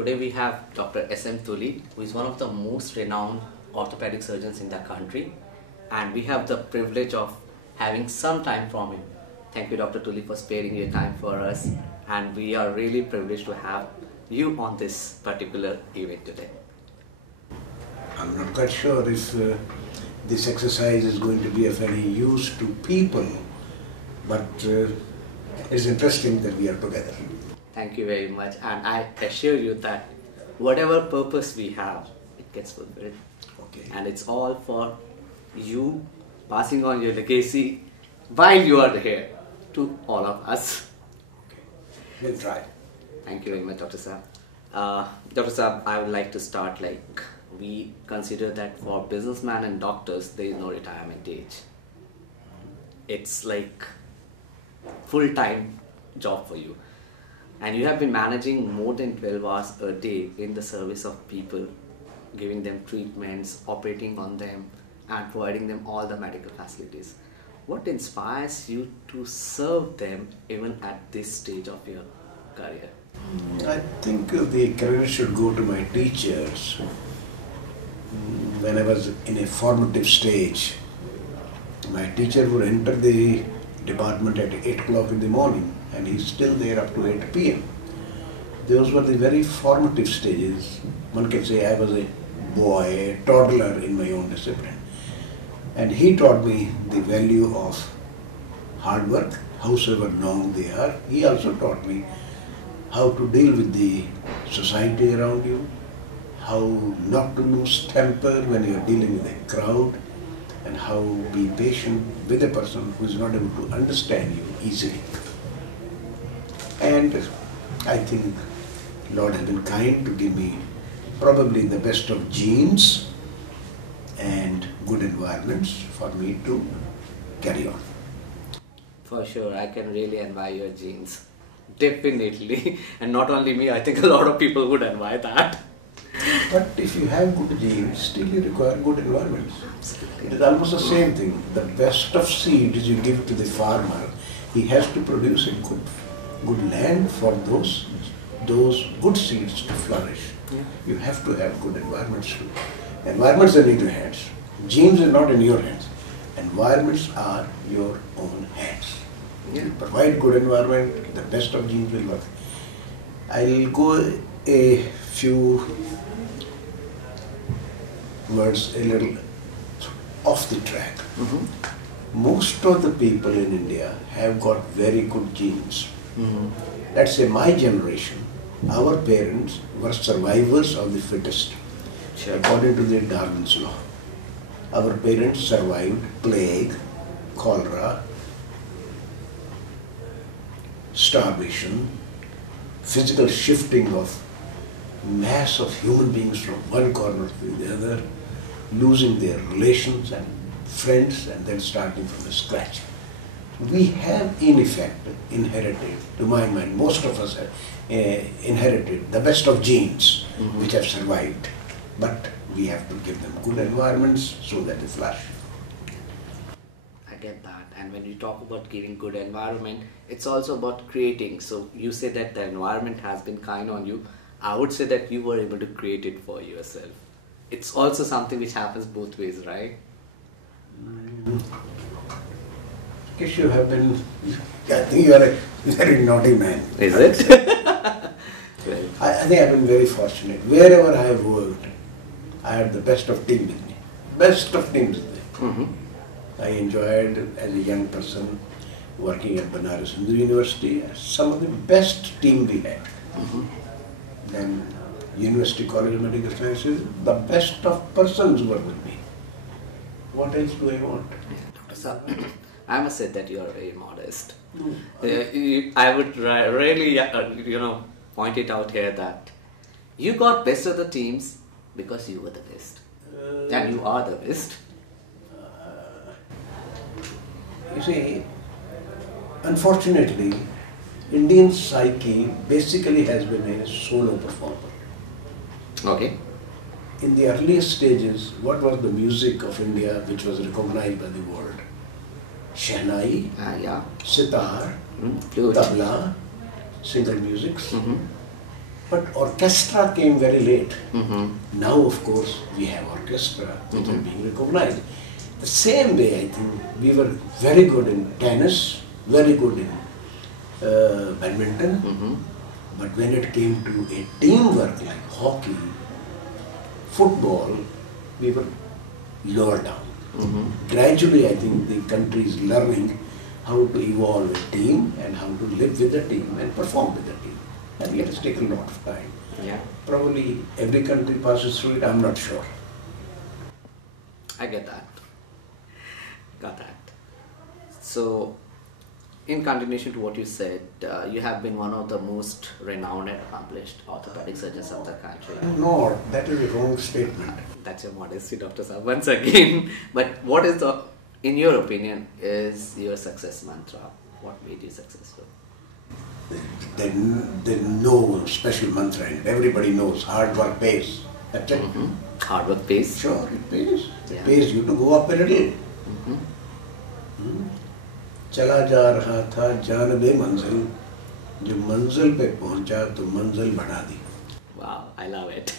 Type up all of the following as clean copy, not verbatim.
Today we have Dr. S.M. Tuli, who is one of the most renowned orthopedic surgeons in the country, and we have the privilege of having some time from him. Thank you, Dr. Tuli, for sparing your time for us, and we are really privileged to have you on this particular event today. I'm not quite sure if this exercise is going to be of any use to people, but it's interesting that we are together. Thank you very much, and I assure you that whatever purpose we have, it gets fulfilled. Okay. And it's all for you passing on your legacy while you are here to all of us. Okay. We'll try. Thank you very much, Dr. Saab. Dr. Saab, I would like to start like we consider that for businessmen and doctors, there is no retirement age. It's like full-time job for you. And you have been managing more than 12 hours a day in the service of people, giving them treatments, operating on them, and providing them all the medical facilities. What inspires you to serve them even at this stage of your career? I think the credit should go to my teachers. When I was in a formative stage, my teacher would enter the department at 8 o'clock in the morning and he's still there up to 8 p.m. Those were the very formative stages. One can say I was a boy, a toddler in my own discipline. And he taught me the value of hard work, howsoever long they are. He also taught me how to deal with the society around you, how not to lose temper when you are dealing with a crowd, and how be patient with a person who is not able to understand you easily. And I think Lord has been kind to give me probably the best of genes and good environments for me to carry on. For sure, I can really admire your genes. Definitely. And not only me, I think a lot of people would admire that. But if you have good genes, still you require good environments. Absolutely. It is almost the same thing. The best of seeds you give to the farmer, he has to produce a good land for those good seeds to flourish. Yeah. You have to have good environments too. Environments are in your hands. Genes are not in your hands. Environments are your own hands. Yeah. You provide good environment, the best of genes will work. I'll go a few words a little off the track. Most of the people in India have got very good genes. Let's say my generation, our parents were survivors of the fittest, Sure. according to the Darwin's law. Our parents survived plague, cholera, starvation, physical shifting of mass of human beings from one corner to the other, losing their relations and friends and then starting from the scratch. We have in effect inherited, to my mind, most of us have inherited the best of genes which have survived, but we have to give them good environments so that they flourish. I get that. And when you talk about giving good environment, it's also about creating. So you say that the environment has been kind on you. I would say that you were able to create it for yourself. It's also something which happens both ways, right? Guess you have been, I think you are a very naughty man. Is it? Well, I think I've been very fortunate. Wherever I have worked, I had the best of team with me. Best of teams with me. I enjoyed as a young person working at Banaras Hindu University. Some of the best team we had. Then University College of Medical Sciences, the best of persons were with me. What else do I want? Dr. Saab, I must say that you are very modest. I would really, point it out here that you got best of the teams because you were the best. And you are the best. You see, unfortunately, Indian psyche basically has been a solo performer. Okay. In the earliest stages, what was the music of India which was recognized by the world? Shehnai, Yeah. sitar, Flute. tabla, single musics. But orchestra came very late. Mm-hmm. Now, of course, we have orchestra which are being recognized. The same way, I think, we were very good in tennis, very good in badminton, Mm-hmm. but when it came to a teamwork like hockey, football, we were lower down. Mm-hmm. Gradually, I think the country is learning how to evolve a team and how to live with the team and perform with the team. And it has taken a lot of time. Yeah, Probably every country passes through it, I'm not sure. I get that. Got that. So, in continuation to what you said, you have been one of the most renowned and accomplished orthopedic surgeons of the country. No, that is a wrong statement. That's your modesty, Dr. Saab, once again. But what is the, in your opinion, is your success mantra? What made you successful? There's no special mantra in it. Everybody knows hard work pays. That's it. Mm-hmm. Hard work pays. Sure, it pays. Yeah. It pays you to go up a little. Mm-hmm. चला जा रहा था जान बे मंजिल जो मंजिल पे पहुंचा तो मंजिल बढ़ा दी. Wow, I love it.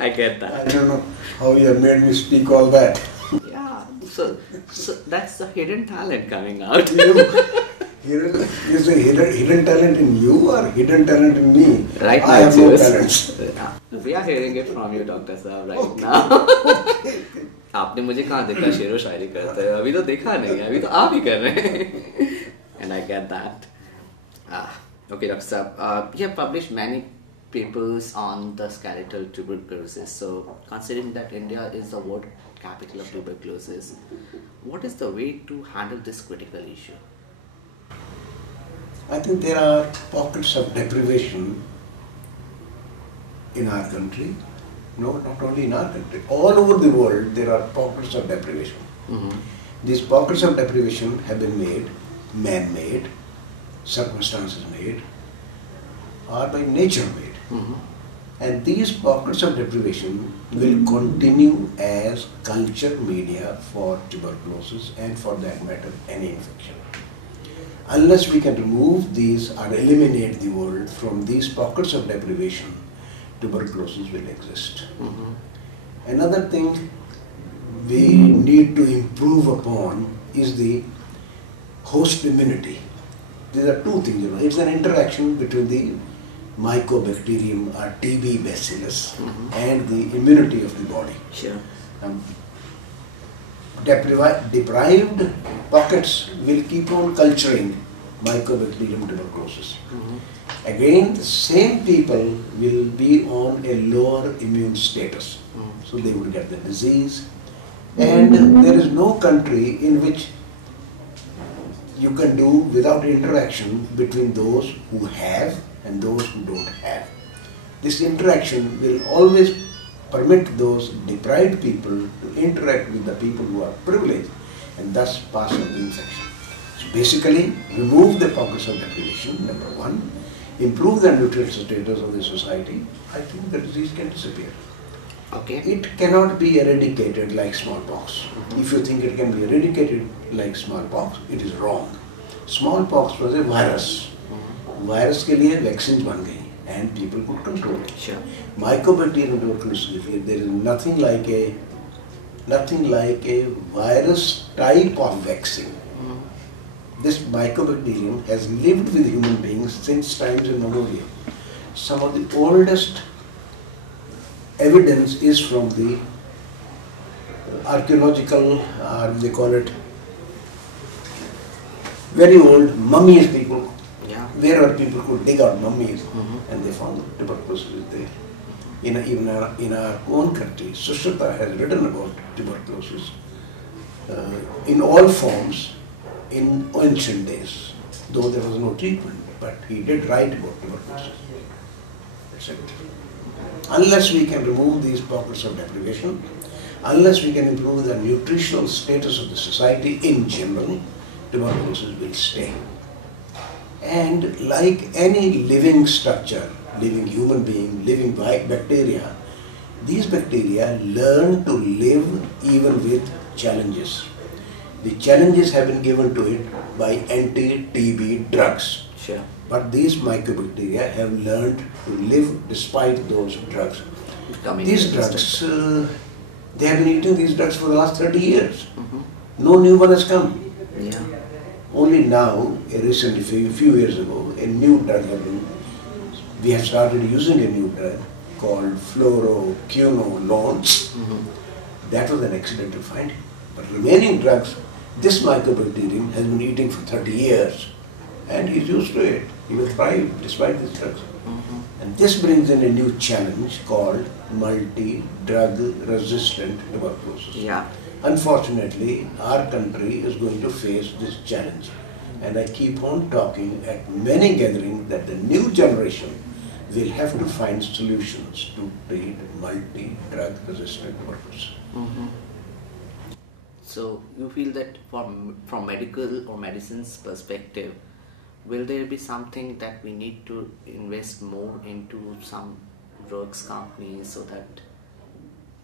I get that. I don't know how you have made me speak all that. Yeah, so that's the hidden talent coming out. Is a hidden talent in you or hidden talent in me? Right now, I have it's no yours. talents. We are hearing it from you, Dr. Saab, right now. आपने मुझे कहाँ देखा शेरो शायरी करते हैं अभी तो देखा नहीं है अभी तो आप ही कर रहे हैं and I get that. Okay, Dr. Saab, you have published many papers on the skeletal tuberculosis. So, considering that India is the world capital of tuberculosis, what is the way to handle this critical issue? I think there are pockets of deprivation in our country. No, not only in our country. All over the world, there are pockets of deprivation. Mm-hmm. These pockets of deprivation have been made, man-made, circumstances made, or by nature made. Mm-hmm. And these pockets of deprivation will continue as culture media for tuberculosis and, for that matter, any infection. Unless we can remove these or eliminate the world from these pockets of deprivation, tuberculosis will exist. Mm-hmm. Another thing we need to improve upon is the host immunity. These are two things, It's an interaction between the mycobacterium or TB bacillus and the immunity of the body. Sure. Deprived pockets will keep on culturing mycobacterium tuberculosis. Mm-hmm. Again, the same people will be on a lower immune status, so they would get the disease. And there is no country in which you can do without interaction between those who have and those who don't have. This interaction will always permit those deprived people to interact with the people who are privileged and thus pass on the infection. So basically, remove the pockets of deprivation, number one. Improve the nutritional status of the society, I think the disease can disappear. Okay. It cannot be eradicated like smallpox. If you think it can be eradicated like smallpox, it is wrong. Smallpox was a virus. Virus के लिए vaccines बन गई and people could control it. Sure. Mycobacterium tuberculosis, there is nothing like a virus type of vaccine. This mycobacterium has lived with human beings since times immemorial. Some of the oldest evidence is from the archaeological, they call it, very old mummies people. Yeah. Wherever people could dig out mummies and they found tuberculosis there. Even in our own country, Sushrita has written about tuberculosis in all forms in ancient days, though there was no treatment, but he did write about tuberculosis. That's it. Unless we can remove these pockets of deprivation, unless we can improve the nutritional status of the society in general, tuberculosis will stay. And like any living structure, living human being, living bacteria, these bacteria learn to live even with challenges. The challenges have been given to it by anti-TB drugs. Sure. But these mycobacteria have learned to live despite those drugs. Becoming These resistant. drugs, they have been eating these drugs for the last 30 years. No new one has come. Yeah. Only now, recently, few years ago, a new drug we have started using a new drug called fluoroquinolones. That was an accidental finding. But remaining drugs, this mycobacterium has been eating for 30 years and he's used to it. He will thrive despite these drugs. And this brings in a new challenge called multi-drug resistant tuberculosis. Yeah. Unfortunately, our country is going to face this challenge. And I keep on talking at many gatherings that the new generation will have to find solutions to treat multi-drug resistant tuberculosis. So you feel that from medical or medicine's perspective, will there be something that we need to invest more into some drugs companies so that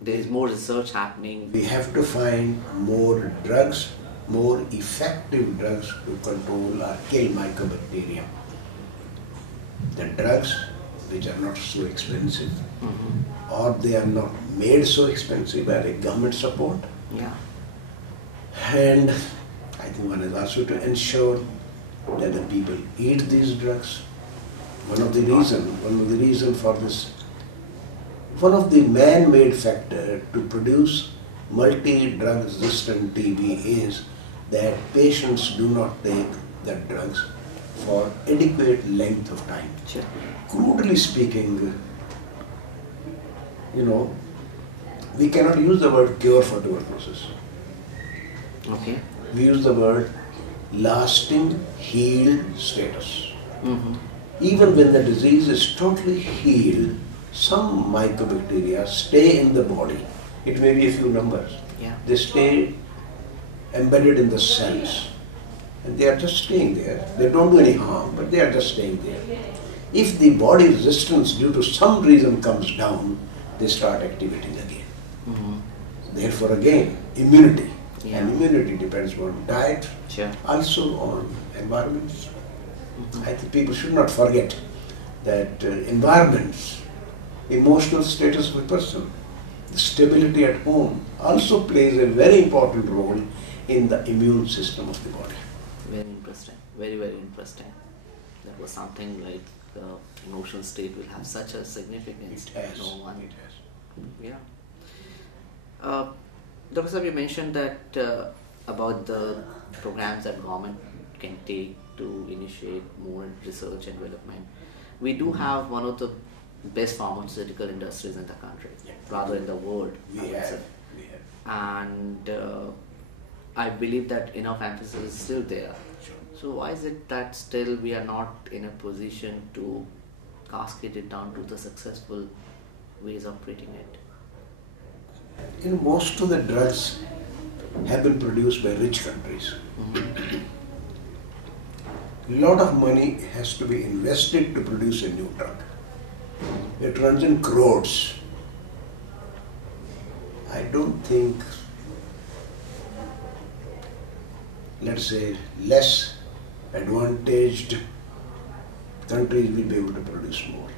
there is more research happening? We have to find more drugs, more effective drugs to control or kill mycobacterium. The drugs which are not so expensive or they are not made so expensive by the government support. Yeah. And I think one is also to ensure that the people eat these drugs. One of the reason for this, one of the man-made factor to produce multi-drug resistant TB is that patients do not take the drugs for adequate length of time. Sure. Crudely speaking, we cannot use the word cure for tuberculosis. Okay. We use the word lasting healed status. Even when the disease is totally healed, some mycobacteria stay in the body. It may be a few numbers. Yeah. They stay embedded in the cells. And they are just staying there. They don't do any harm, but they are just staying there. If the body resistance due to some reason comes down, they start activating again. Therefore again, immunity. Yeah. And immunity depends on diet, Sure. also on environments. I think people should not forget that environments, emotional status of a person, the stability at home also plays a very important role in the immune system of the body. Very interesting. Very, very interesting. That was something like emotional state will have such a significance. It has. No one. It has. Yeah. Dr. Sir, you mentioned that about the programs that government can take to initiate more research and development. We do have one of the best pharmaceutical industries in the country, rather in the world. We I would have. say. We have. And I believe that enough emphasis is still there. Sure. So why is it that still we are not in a position to cascade it down to the successful ways of treating it? Most of the drugs have been produced by rich countries. A lot of money has to be invested to produce a new drug. It runs in crores. I don't think, let's say, less advantaged countries will be able to produce more,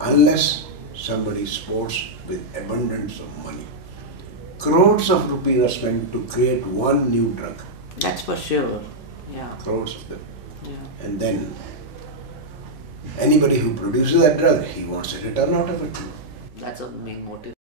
unless somebody supports with abundance of money. Crores of rupees are spent to create one new drug. That's for sure. Yeah. Crores of them. Yeah. And then anybody who produces that drug, he wants a return out of it. That's a main motive.